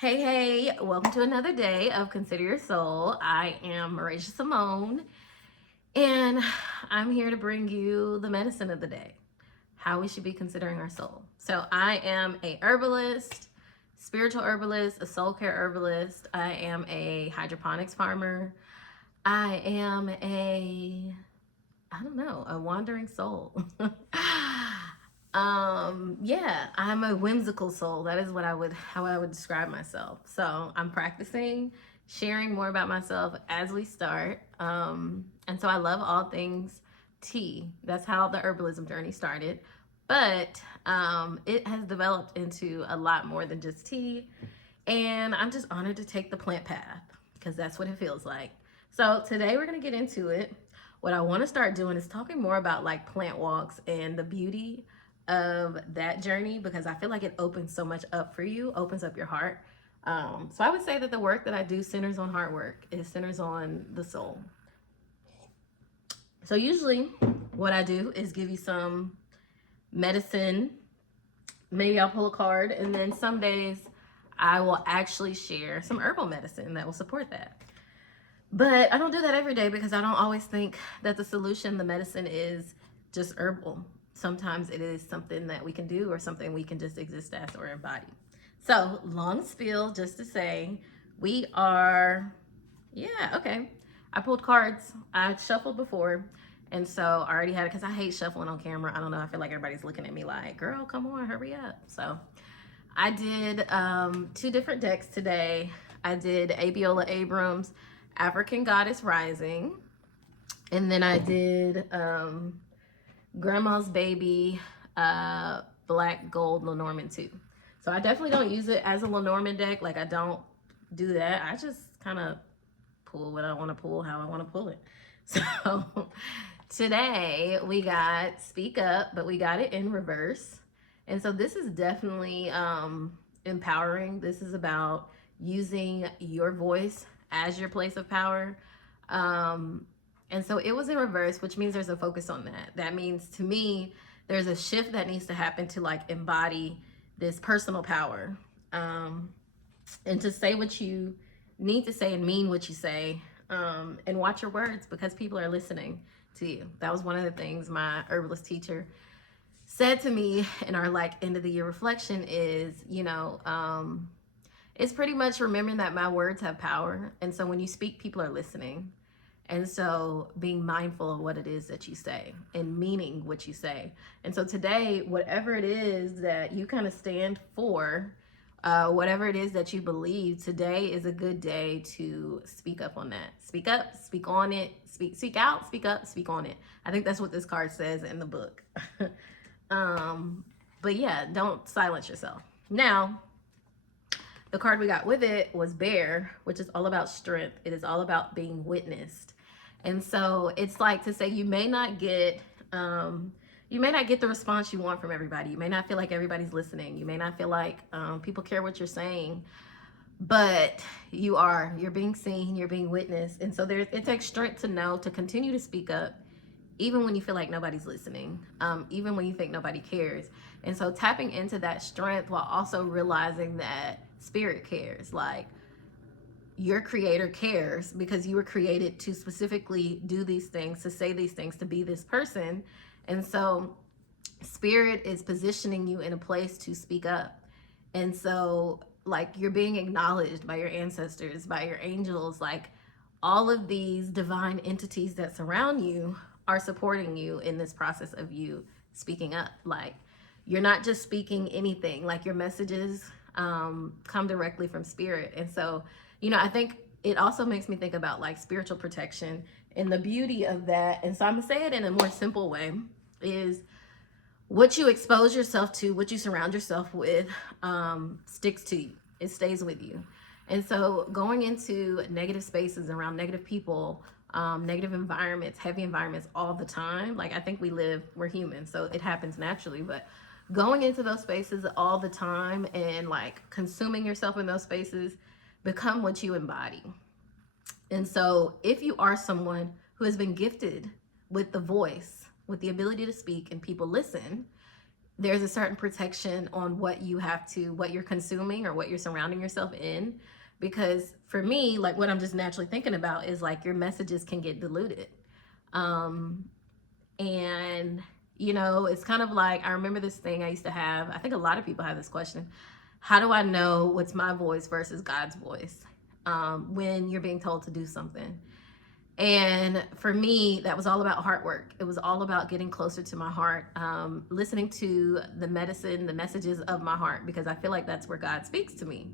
Hey, welcome to another day of Consider Your Soul. I am Marisha Simone, and I'm here to bring you the medicine of the day, how we should be considering our soul. So, I am a herbalist, spiritual herbalist, a soul care herbalist. I am a hydroponics farmer. I am a wandering soul. Yeah, I'm a whimsical soul. That is how I would describe myself. So I'm practicing sharing more about myself as we start. And so I love all things tea. That's how the herbalism journey started. But it has developed into a lot more than just tea. And I'm just honored to take the plant path because that's what it feels like. So today we're going to get into it. What I want to start doing is talking more about like plant walks and the beauty of that journey because I feel like it opens so much up for you, opens up your heart. So I would say that the work that I do centers on heart work, it centers on the soul. So usually what I do is give you some medicine. Maybe I'll pull a card, and then some days I will actually share some herbal medicine that will support that. But I don't do that every day because I don't always think that the solution, the medicine, is just herbal. Sometimes it is something that we can do or something we can just exist as or embody. So, long spiel just to say, we are, yeah, okay. I pulled cards. I shuffled before. And so I already had it because I hate shuffling on camera. I don't know. I feel like everybody's looking at me like, girl, come on, hurry up. So I did two different decks today. I did Abiola Abrams, African Goddess Rising. And then I did Grandma's Baby, Black Gold Lenormand 2. So I definitely don't use it as a Lenormand deck. Like I don't do that. I just kind of pull what I want to pull, how I want to pull it. So today we got Speak Up, but we got it in reverse. And so this is definitely empowering. This is about using your voice as your place of power. And so it was in reverse, which means there's a focus on that. That means to me, there's a shift that needs to happen to like embody this personal power and to say what you need to say and mean what you say, and watch your words because people are listening to you. That was one of the things my herbalist teacher said to me in our like end of the year reflection is, it's pretty much remembering that my words have power. And so when you speak, people are listening. And so being mindful of what it is that you say and meaning what you say. And so today, whatever it is that you kind of stand for, whatever it is that you believe, today is a good day to speak up on that. Speak up, speak on it, speak out, speak up, speak on it. I think that's what this card says in the book. But yeah, don't silence yourself. Now, the card we got with it was Bear, which is all about strength. It is all about being witnessed. And so it's like to say you may not get the response you want from everybody. You may not feel like everybody's listening. You may not feel like people care what you're saying, but you're being seen, you're being witnessed. And so it takes strength to know to continue to speak up, even when you feel like nobody's listening, even when you think nobody cares. And so tapping into that strength while also realizing that spirit cares, like your creator cares because you were created to specifically do these things, to say these things, to be this person. And so spirit is positioning you in a place to speak up. And so like you're being acknowledged by your ancestors, by your angels, like all of these divine entities that surround you are supporting you in this process of you speaking up. Like you're not just speaking anything, like your messages come directly from spirit. And so I think it also makes me think about like spiritual protection and the beauty of that. And so I'm gonna say it in a more simple way is what you expose yourself to, what you surround yourself with, sticks to you. It stays with you. And so going into negative spaces around negative people, negative environments, heavy environments all the time, like I think we're human, so it happens naturally, but going into those spaces all the time and like consuming yourself in those spaces become what you embody. And so if you are someone who has been gifted with the voice, with the ability to speak and people listen, there's a certain protection on what you're consuming or what you're surrounding yourself in. Because for me, like what I'm just naturally thinking about is like your messages can get diluted. Um, and, it's kind of like, I remember this thing I used to have. I think a lot of people have this question. How do I know what's my voice versus God's voice when you're being told to do something? And for me, that was all about heart work. It was all about getting closer to my heart, listening to the messages of my heart, because I feel like that's where God speaks to me.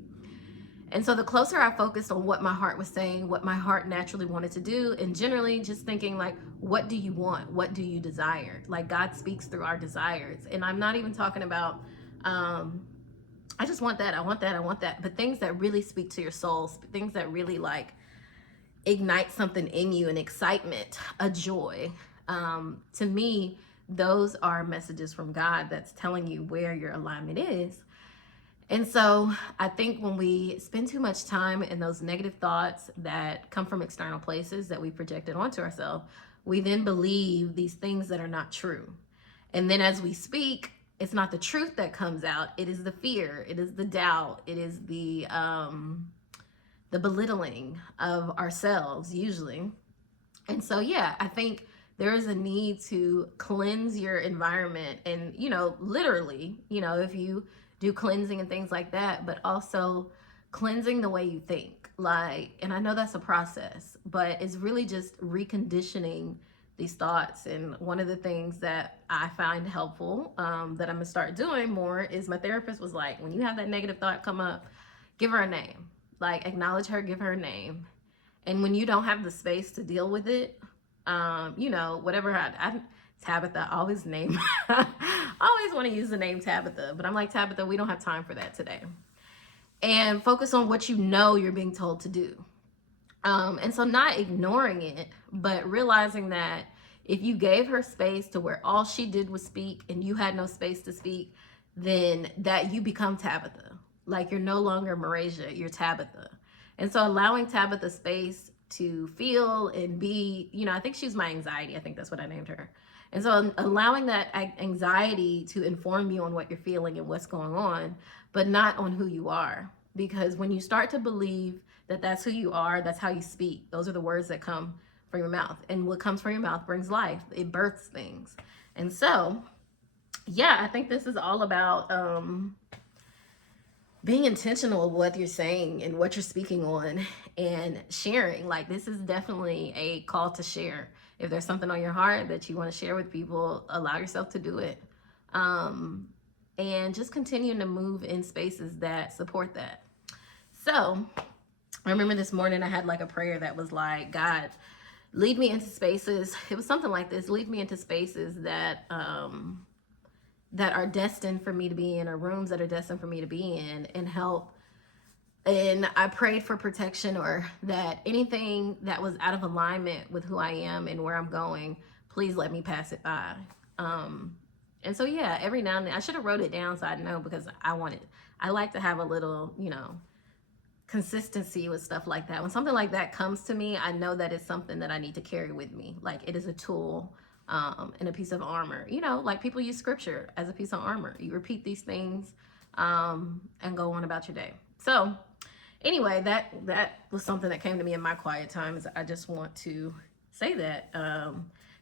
And so the closer I focused on what my heart was saying, what my heart naturally wanted to do, and generally just thinking like, what do you want? What do you desire? Like God speaks through our desires. And I'm not even talking about, I just want that, I want that, I want that. But things that really speak to your soul, things that really like ignite something in you, an excitement, a joy. To me, those are messages from God that's telling you where your alignment is. And so I think when we spend too much time in those negative thoughts that come from external places that we projected onto ourselves, we then believe these things that are not true. And then as we speak, it's not the truth that comes out. It is the fear. It is the doubt. It is the belittling of ourselves usually. And so, yeah, I think there is a need to cleanse your environment and, literally, if you do cleansing and things like that, but also cleansing the way you think. Like, and I know that's a process, but it's really just reconditioning these thoughts. And one of the things that I find helpful that I'm gonna start doing more is my therapist was like, when you have that negative thought come up, give her a name. Like, acknowledge her, give her a name. And when you don't have the space to deal with it, whatever Tabitha, I always name, I always want to use the name Tabitha, but I'm like, Tabitha, we don't have time for that today. And focus on what you're being told to do. And so not ignoring it, but realizing that if you gave her space to where all she did was speak and you had no space to speak, then that you become Tabitha. Like you're no longer Marasia, you're Tabitha. And so allowing Tabitha space to feel and be, I think she's my anxiety. I think that's what I named her. And so allowing that anxiety to inform you on what you're feeling and what's going on, but not on who you are. Because when you start to believe that that's who you are, that's how you speak. Those are the words that come from your mouth. And what comes from your mouth brings life. It births things. And so, yeah, I think this is all about being intentional with what you're saying and what you're speaking on and sharing. Like, this is definitely a call to share. If there's something on your heart that you want to share with people, allow yourself to do it. And just continuing to move in spaces that support that. So I remember this morning I had like a prayer that was like, God, lead me into spaces. It was something like this: lead me into spaces that are destined for me to be in, or rooms that are destined for me to be in, and help. And I prayed for protection, or that anything that was out of alignment with who I am and where I'm going, please let me pass it by. And so, yeah, every now and then, I should have wrote it down so I know, because I like to have a little, consistency with stuff like that. When something like that comes to me, I know that it's something that I need to carry with me. Like, it is a tool and a piece of armor. Like people use scripture as a piece of armor. You repeat these things and go on about your day. So anyway, that was something that came to me in my quiet times. I just want to say that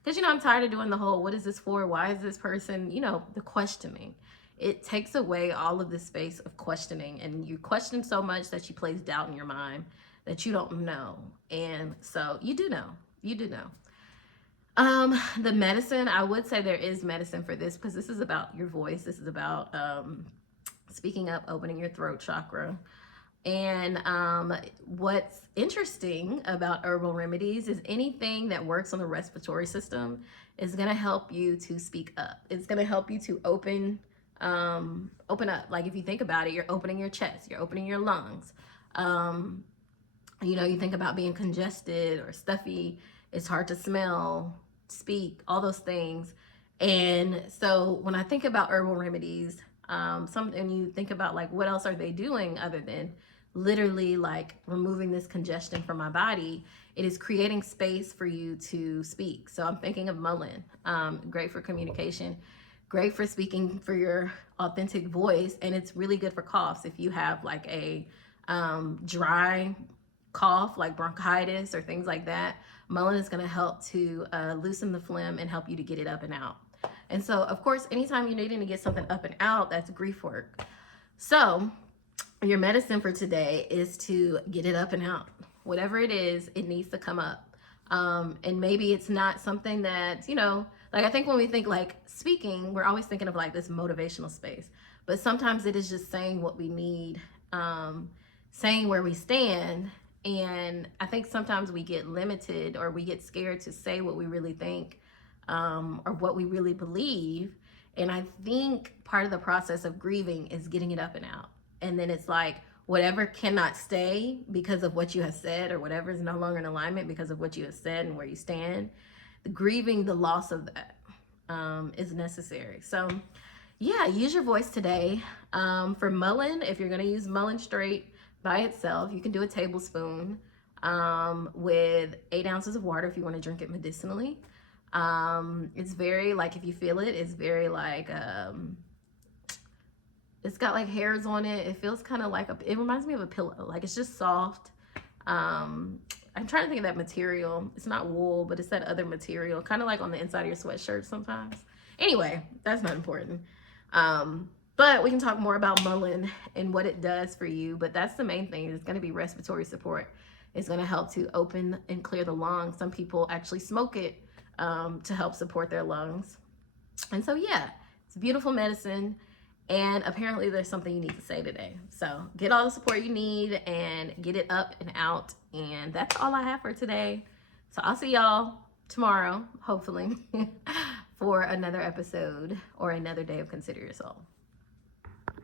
because I'm tired of doing the whole, what is this for? Why is this person? The questioning. It takes away all of this space of questioning, and you question so much that you place doubt in your mind that you don't know. And so you do know. The medicine, I would say there is medicine for this, because this is about your voice. This is about speaking up, opening your throat chakra. And what's interesting about herbal remedies is anything that works on the respiratory system is going to help you to speak up. It's going to help you to open up. Like, if you think about it, you're opening your chest, you're opening your lungs. You think about being congested or stuffy, it's hard to smell, speak, all those things. And so when I think about herbal remedies, and you think about like, what else are they doing other than literally like removing this congestion from my body? It is creating space for you to speak. So I'm thinking of mullein, great for communication. great for speaking for your authentic voice, and it's really good for coughs. If you have like a dry cough, like bronchitis or things like that, mullein is going to help to loosen the phlegm and help you to get it up and out. And so, of course, anytime you're needing to get something up and out, that's grief work. So your medicine for today is to get it up and out. Whatever it is, it needs to come up. And maybe it's not something that, you know, like I think when we think like speaking, we're always thinking of like this motivational space. But sometimes it is just saying what we need, saying where we stand. And I think sometimes we get limited or we get scared to say what we really think, or what we really believe. And I think part of the process of grieving is getting it up and out. And then it's like whatever cannot stay because of what you have said, or whatever is no longer in alignment because of what you have said and where you stand, grieving the loss of that is necessary. So yeah, use your voice today. For mullein, if you're going to use mullein straight by itself, you can do a tablespoon with 8 ounces of water if you want to drink it medicinally. It's very, like, if you feel it, it's very like, it's got like hairs on it. It feels kind of like it reminds me of a pillow. Like, it's just soft. I'm trying to think of that material. It's not wool, but it's that other material, kind of like on the inside of your sweatshirt sometimes. Anyway, that's not important. But we can talk more about mullein and what it does for you. But that's the main thing. It's going to be respiratory support. It's going to help to open and clear the lungs. Some people actually smoke it to help support their lungs. And so, yeah, it's beautiful medicine. And apparently there's something you need to say today. So get all the support you need and get it up and out. And that's all I have for today. So I'll see y'all tomorrow, hopefully, for another episode or another day of Consider Your Soul.